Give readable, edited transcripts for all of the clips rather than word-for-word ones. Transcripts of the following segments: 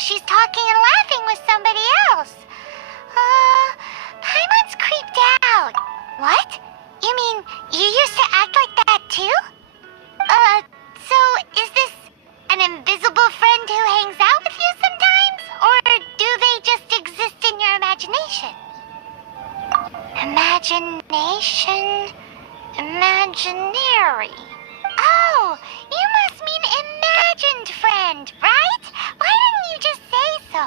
if she's talking and laughing with somebody else. Paimon's creeped out. What? You mean you used to act like that too? So is this an invisible friend who hangs out with you sometimes? Or do they just exist in your imagination? Imagination... imaginary. Oh, you must mean imagined friend, right? Why didn't you just say so?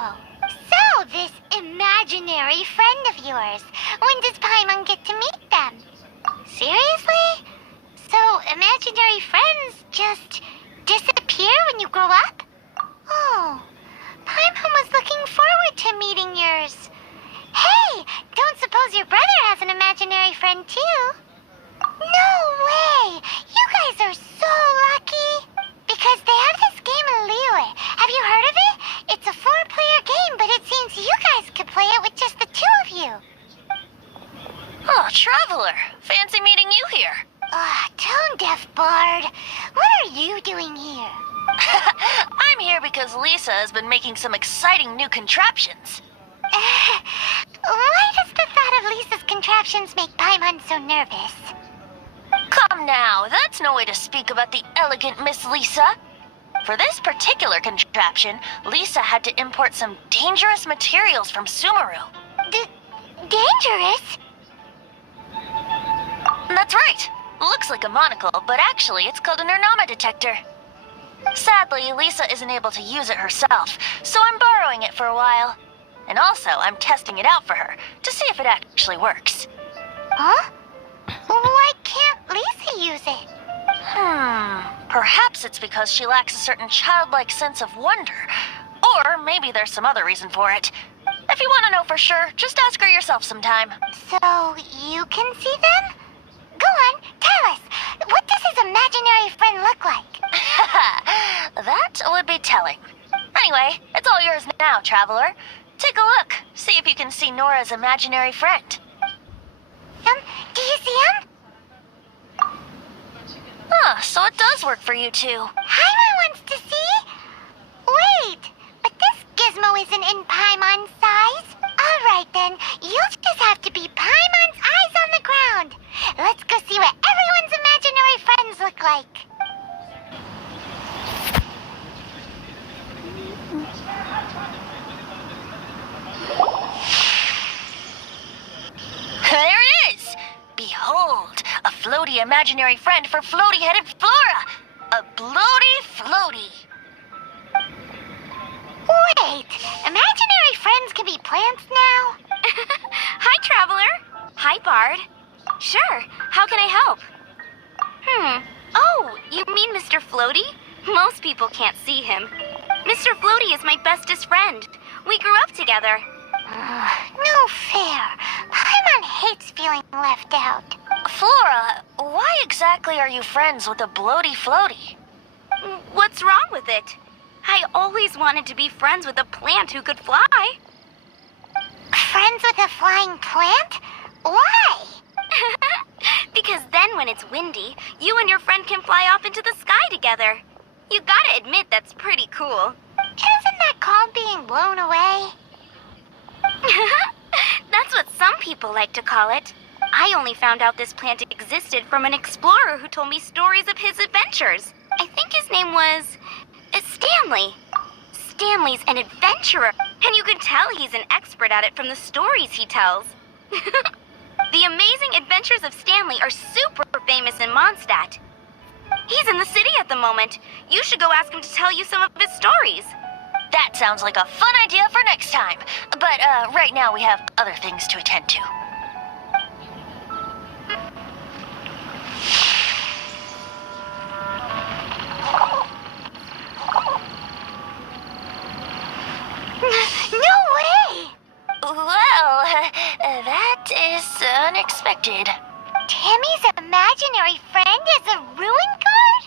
So, this imaginary friend of yours, when does Paimon get to meet them? Seriously? So, imaginary friends just disappear when you grow up? Oh, Paimon was looking forward to meeting yours. Hey, don't suppose your brother has an imaginary friend too? No way! You guys are so lucky! Because they have this game in Liyue. Have you heard of it? It's a 4-player game, but it seems you guys could play it with just the 2 of you. Oh, Traveler! Fancy meeting you here. Tone-deaf bard. What are you doing here? I'm here because Lisa has been making some exciting new contraptions. Why does the thought of Lisa's contraptions make Paimon so nervous? Come now, that's no way to speak about the elegant Miss Lisa. For this particular contraption, Lisa had to import some dangerous materials from Sumeru. Dangerous? That's right. Looks like a monocle, but actually it's called an anemone detector. Sadly, Lisa isn't able to use it herself, so I'm borrowing it for a while. And also, I'm testing it out for her, to see if it actually works. Huh? Why can't Lisa use it? Perhaps it's because she lacks a certain childlike sense of wonder. Or maybe there's some other reason for it. If you want to know for sure, just ask her yourself sometime. So, you can see them? Go on, tell us. What does his imaginary friend look like? That would be telling. Anyway, it's all yours now, Traveler. Take a look. See if you can see Nora's imaginary friend. Do you see him? So it does work for you two. Paimon wants to see? Wait, but this gizmo isn't in Paimon's size. Alright then, you'll just have to be Paimon's eyes on the ground. Let's go see what everyone's imaginary friends look like. There it is! Behold, a floaty imaginary friend for floaty-headed Flora! A bloaty floaty! Wait, imaginary friends can be plants now? Hi, Traveler. Hi, Bard. Sure, how can I help? Oh, you mean Mr. Floaty? Most people can't see him. Mr. Floaty is my bestest friend. We grew up together. No fair. Paimon hates feeling left out. Flora, why exactly are you friends with a bloaty floaty? What's wrong with it? I always wanted to be friends with a plant who could fly. Friends with a flying plant? Why? Because then when it's windy, you and your friend can fly off into the sky together. You gotta admit that's pretty cool. Isn't that called being blown away? That's what some people like to call it. I only found out this plant existed from an explorer who told me stories of his adventures. I think his name was... Stanley. Stanley's an adventurer, and you can tell he's an expert at it from the stories he tells. The amazing adventures of Stanley are super famous in Mondstadt. He's in the city at the moment. You should go ask him to tell you some of his stories. That sounds like a fun idea for next time. But right now we have other things to attend to. No way! Well, that is unexpected. Timmy's imaginary friend is a ruin guard?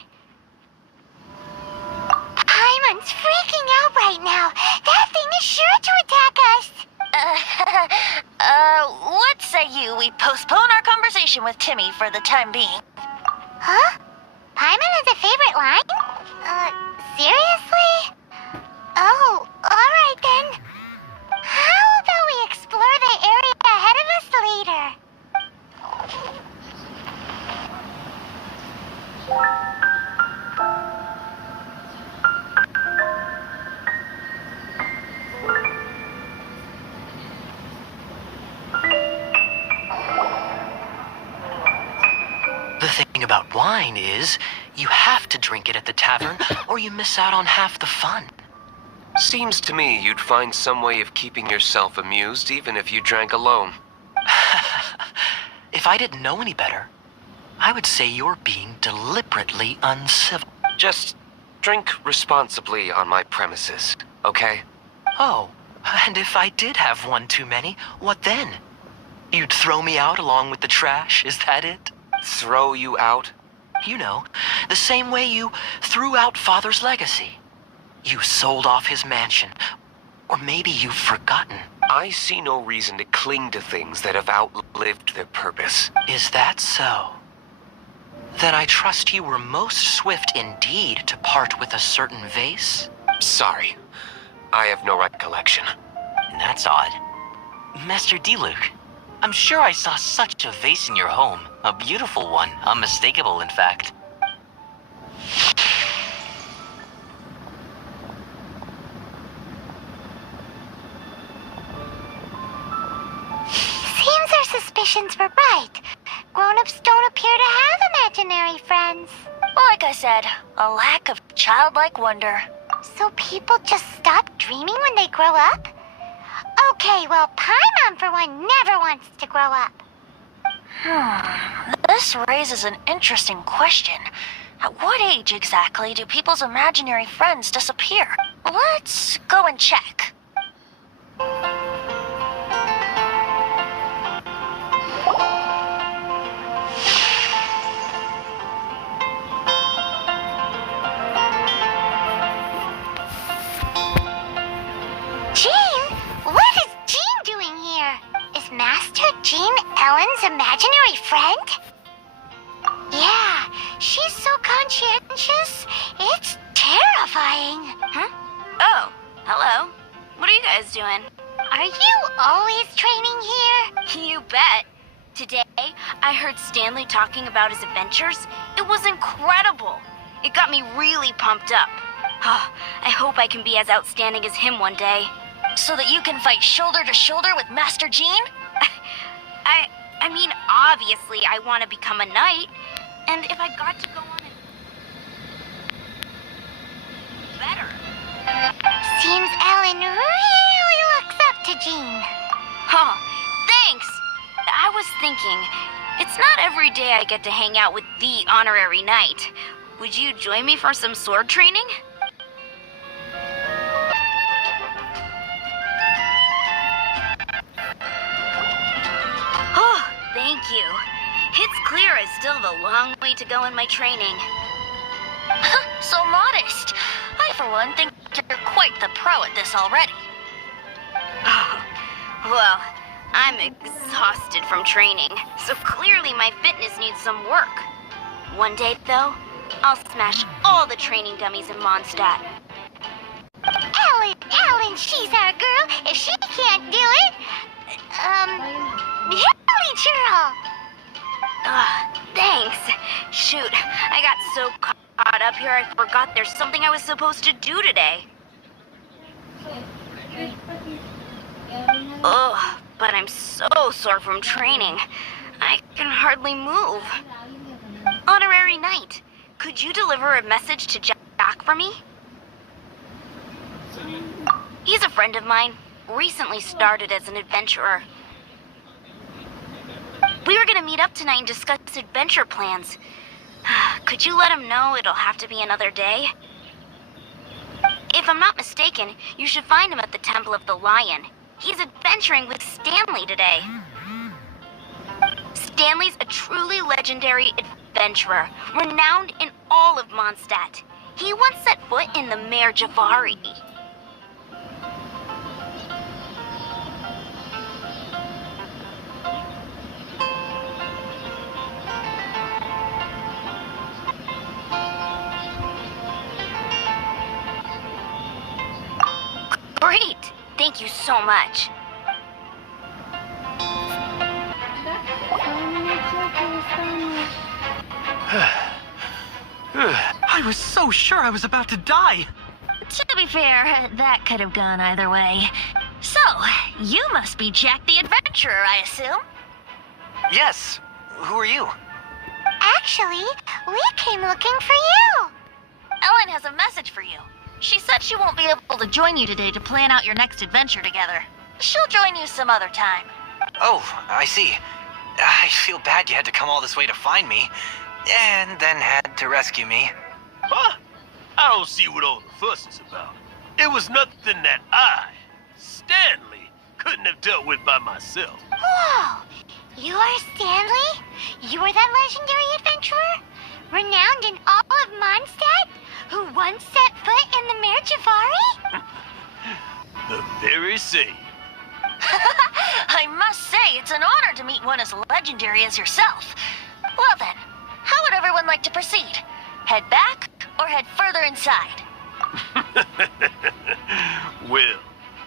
Paimon's freaking out right now. That thing is sure to attack us. What say we postpone our conversation with Timmy for the time being? Huh? Paimon has a favorite line? Seriously? Oh, alright. The thing about wine is, you have to drink it at the tavern, or you miss out on half the fun. Seems to me you'd find some way of keeping yourself amused even if you drank alone. If I didn't know any better, I would say you're being deliberately uncivil. Just drink responsibly on my premises, okay? Oh, and if I did have one too many, what then? You'd throw me out along with the trash, is that it? Throw you out? You know, the same way you threw out Father's legacy. You sold off his mansion. Or maybe you've forgotten. I see no reason to cling to things that have outlived their purpose. Is that so? Then I trust you were most swift indeed to part with a certain vase? Sorry, I have no recollection. That's odd. Master D-Luke, I'm sure I saw such a vase in your home. A beautiful one, unmistakable in fact. Seems our suspicions were right. Grown-ups don't appear to have imaginary friends. Like I said, a lack of childlike wonder. So people just stop dreaming when they grow up? Okay, well, Paimon for one never wants to grow up. This raises an interesting question. At what age exactly do people's imaginary friends disappear? Let's go and check. Jean? What is Jean doing here? Is Master Jean Ellen's imaginary friend? Yeah, she's so conscientious. It's terrifying. Huh? Oh, hello. What are you guys doing? Are you always training here? You bet. Today, I heard Stanley talking about his adventures. It was incredible. It got me really pumped up. Oh, I hope I can be as outstanding as him one day. So that you can fight shoulder to shoulder with Master Jean? I mean, obviously I want to become a knight. And if I got to go on and... better. Seems Ellen really looks up to Jean. Huh, thanks. I was thinking, it's not every day I get to hang out with the honorary knight. Would you join me for some sword training? Oh, thank you. It's clear I still have a long way to go in my training. So modest. I, for one, think you're quite the pro at this already. Oh, well, I'm exhausted from training, so clearly my fitness needs some work. One day, though, I'll smash all the training dummies in Mondstadt. Ellen, she's our girl. If she can't do it, Helly Churl. Thanks. Shoot, I got so caught up here I forgot there's something I was supposed to do today. Ugh, but I'm so sore from training. I can hardly move. Honorary Knight, could you deliver a message to Jack for me? He's a friend of mine, recently started as an adventurer. We were gonna meet up tonight and discuss adventure plans. Could you let him know it'll have to be another day? If I'm not mistaken, you should find him at the Temple of the Lion. He's adventuring with Stanley today. Stanley's a truly legendary adventurer, renowned in all of Mondstadt. He once set foot in the Mare Javari. Great! Thank you so much. I was so sure I was about to die. To be fair, that could have gone either way. So, you must be Jack the Adventurer, I assume? Yes. Who are you? Actually, we came looking for you. Ellen has a message for you. She said she won't be able to join you today to plan out your next adventure together. She'll join you some other time. Oh, I see. I feel bad you had to come all this way to find me, and then had to rescue me. Huh? I don't see what all the fuss is about. It was nothing that I, Stanley, couldn't have dealt with by myself. Whoa! You are Stanley? You are that legendary adventurer? Renowned in all of Mondstadt? Who once set foot in the Mare Javari? The very same. I must say, it's an honor to meet one as legendary as yourself. Well then, how would everyone like to proceed? Head back or head further inside? Well,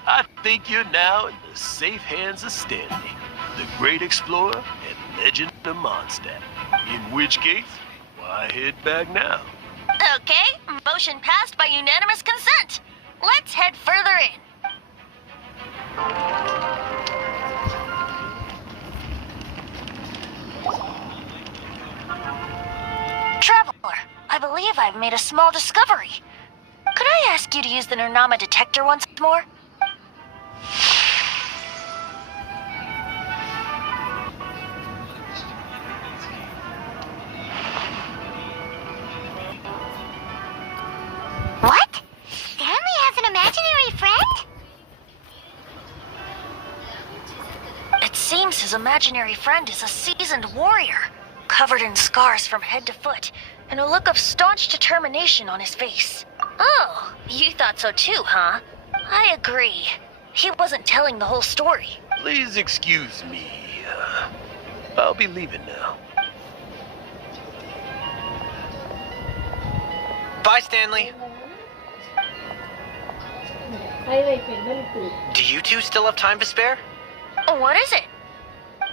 I think you're now in the safe hands of Stanley, the great explorer and legend of Mondstadt. In which case, why head back now? Okay, motion passed by unanimous consent. Let's head further in. Traveler, I believe I've made a small discovery. Could I ask you to use the Nernama detector once more? What? Stanley has an imaginary friend? It seems his imaginary friend is a seasoned warrior, covered in scars from head to foot, and a look of staunch determination on his face. Oh, you thought so too, huh? I agree. He wasn't telling the whole story. Please excuse me. I'll be leaving now. Bye, Stanley. Do you two still have time to spare? What is it?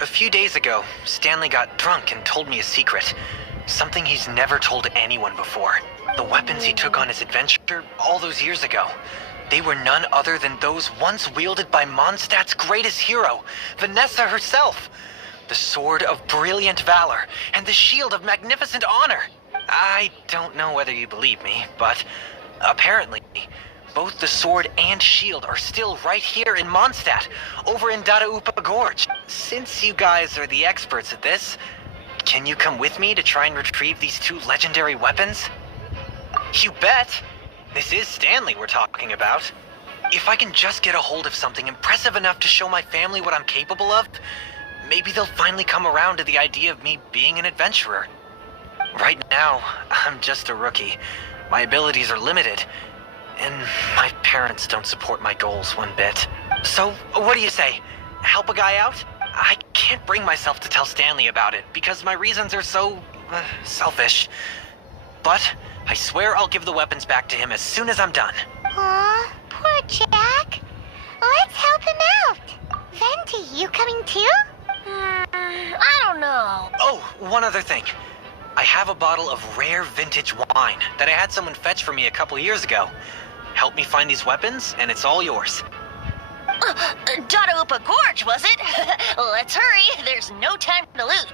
A few days ago, Stanley got drunk and told me a secret. Something he's never told anyone before. The weapons he took on his adventure all those years ago. They were none other than those once wielded by Mondstadt's greatest hero, Vanessa herself. The sword of brilliant valor and the shield of magnificent honor. I don't know whether you believe me, but apparently, both the sword and shield are still right here in Mondstadt, over in Dadaupa Gorge. Since you guys are the experts at this, can you come with me to try and retrieve these two legendary weapons? You bet! This is Stanley we're talking about. If I can just get a hold of something impressive enough to show my family what I'm capable of, maybe they'll finally come around to the idea of me being an adventurer. Right now, I'm just a rookie. My abilities are limited, and my parents don't support my goals one bit. So, what do you say? Help a guy out? I can't bring myself to tell Stanley about it, because my reasons are so, selfish. But I swear I'll give the weapons back to him as soon as I'm done. Aw, poor Jack. Let's help him out. Venti, you coming too? I don't know. Oh, one other thing. I have a bottle of rare vintage wine that I had someone fetch for me a couple years ago. Help me find these weapons, and it's all yours. Dadaupa Gorge, was it? Let's hurry. There's no time to lose.